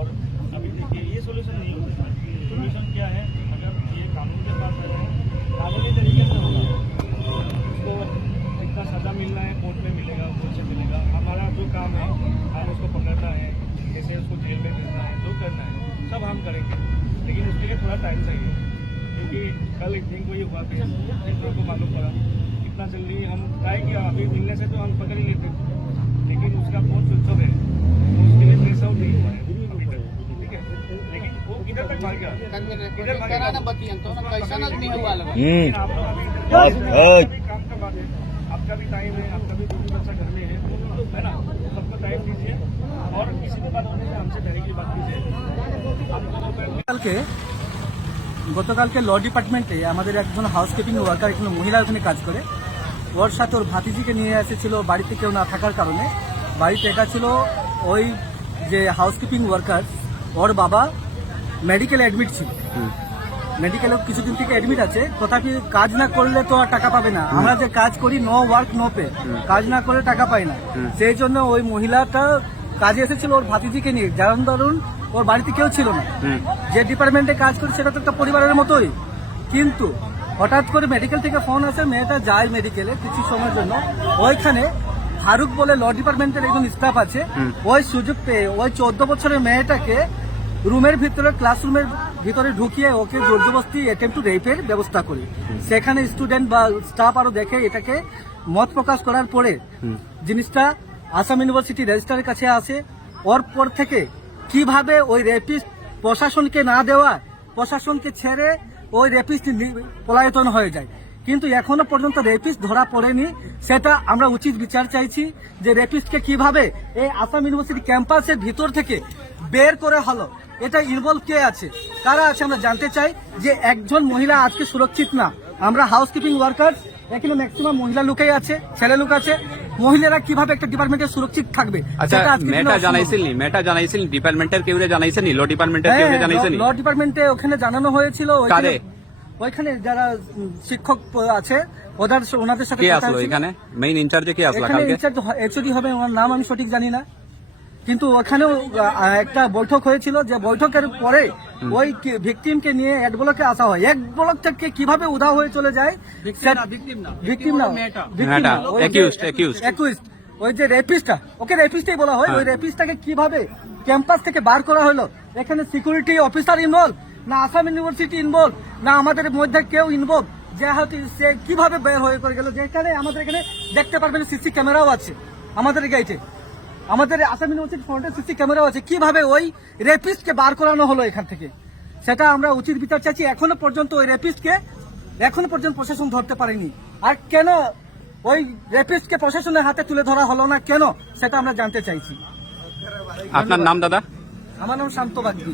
और अभी देखिए ये सोल्यूशन नहीं हो सकता। सोल्यूशन क्या है, अगर ये कानून के पास है कानूनी तरीके से होगा, उसको इतना सज़ा मिलना है कोर्ट में मिलेगा, कोर्ट से मिलेगा। हमारा जो काम है हम उसको पकड़ना है, कैसे उसको जेल में मिलना है, जो करना है सब हम करेंगे, लेकिन उसके लिए थोड़ा टाइम चाहिए। क्योंकि कल एक दिन को ये हुआ कि लोगों को मालूम पड़ा, इतना जल्दी हम ट्राई किया, अभी मिलने से तो हम पकड़ ही लेते, लेकिन उसका फोन स्विच ऑफ है, तो उसके लिए ट्रेस आउट नहीं हुआ है अभी तक, ठीक है। लेकिन वो किधर तक भाग गया, किधर भाग गया, लेकिन आप लोग अभी काम का बात है, आपका भी टाइम है, आपका भी दूसरी बच्चा घर में है ना, सबको टाइम दीजिए और किसी भी बात होने से हमसे डायरेक्टली बात कीजिए। গতকালকে ল ডিপার্টমেন্টে আমাদের একজন হাউসকিপিং ওয়ার্কার, এখানে মহিলা ওখানে কাজ করে, ওর সাথে ওর ভাতিজিকে নিয়ে এসেছিল, বাড়িতে কেউ না থাকার কারণে। বাড়িতে একা ছিল ওই যে হাউসকিপিং ওয়ার্কার, ওর বাবা মেডিকেলে অ্যাডমিট ছিল, মেডিকেলে কিছুদিন থেকে অ্যাডমিট আছে। তথাপি কাজ না করলে তো আর টাকা পাবে না, আমরা যে কাজ করি নো ওয়ার্ক নো পে, কাজ না করলে টাকা পাই না। সেই জন্য ওই মহিলাটা কাজে এসেছিল ওর ভাতিজিকে নিয়ে, যেমন ধরুন ওর বাড়িতে কেউ ছিল না, যে ডিপার্টমেন্টে কাজ করে সেটা তো একটা পরিবারের মতোই। কিন্তু হঠাৎ করে মেডিকেল থেকে ফোন আসে, মেয়েটা যায় মেডিকেলে কিছু সময়ের জন্য, ওইখানে ফারুক বলে ল ডিপার্টমেন্টের একজন স্টাফ আছে, ওই সুযোগ পেয়ে ওই 14 বছরের মেয়েটাকে রুমের ভিতরে, ক্লাসরুমের ভিতরে ঢুকিয়ে ওকে জোরজবস্তি অ্যাটেম্প টু রেপের ব্যবস্থা করি। সেখানে স্টুডেন্ট বা স্টাফ আরো দেখে এটাকে মত প্রকাশ করার পরে জিনিসটা আসাম ইউনিভার্সিটি রেজিস্ট্রারের কাছে আসে। ওর পর থেকে কিভাবে ওই রেপিস্ট প্রশাসনকে না দেওয়া, প্রশাসনকে ছেড়ে ওই রেপিস্ট পলায়তন হয়ে যায়। কিন্তু এখনো পর্যন্ত রেপিস্ট ধরা পড়েনি, সেটা আমরা উচিত বিচার চাইছি যে রেপিস্টকে কিভাবে এই আসাম ইউনিভার্সিটি ক্যাম্পাসের ভিতর থেকে বের করে হলো, এটা ইনভলভ কে আছে, কারা আছে আমরা জানতে চাই। যে একজন মহিলা আজকে সুরক্ষিত না, আমরা হাউসকিপিং ওয়ার্কার, এখানে ম্যাক্সিমাম মহিলা লোকেই আছে, ছেলে লোক আছে, মহিলারা কিভাবে একটা ডিপার্টমেন্টে সুরক্ষিত থাকবে। আচ্ছা, মেটা জানাইছিল ডিপার্টমেন্টের কেউ জানাইছেন, ল ডিপার্টমেন্টের কেউ জানাইছেন? ল ডিপার্টমেন্টে ওখানে জানানো হয়েছিল, ওইখানে যারা শিক্ষক আছে ওনাদের সাথে কে আসলো, এখানে মেইন ইনচার্জে কে আসলো? কালকে ইনচার্জ এইচওডি হবে, ওনার নাম আমি সঠিক জানি না, কিন্তু ওখানেও একটা বৈঠক হয়েছিল, যে বৈঠকের পরে ওই ভিকটিমকে নিয়ে এক ব্লকে আসা হয়। এক ব্লক থেকে কিভাবে উধাও হয়ে চলে যায়, ভিকটিম না ওই যে রেপিস্টটা, ওকে রেপিস্টই বলা হয়, ওই রেপিস্টটাকে কিভাবে ক্যাম্পাস থেকে বার করা হলো। এখানে সিকিউরিটি অফিসার ইনভলভ না, আসাম ইউনিভার্সিটি ইনভলভ না, আমাদের মধ্যে কেউ ইনভলভ, যে হয়তো সে কিভাবে বের হয়ে করে গেল। যেখানে আমাদের এখানে দেখতে পারবেন সিসি ক্যামেরাও আছে আমাদের গেটে, আমাদের আসাম ইউনিভার্সিটি ফ্রন্টে সিসি ক্যামেরাও আছে। কিভাবে ওই রেপিস্টকে বার করানো হলো এখান থেকে, সেটা আমরা উচিত বিচার চাইছি। এখনো পর্যন্ত ওই রেপিস্টকে প্রশাসন ধরতে পারেনি। আর কেন ওই রেপিস্টকে প্রশাসনের হাতে তুলে ধরা হলো না কেন, সেটা আমরা জানতে চাইছি। আপনার নাম দাদা? আমার নাম শান্ত বাগদি।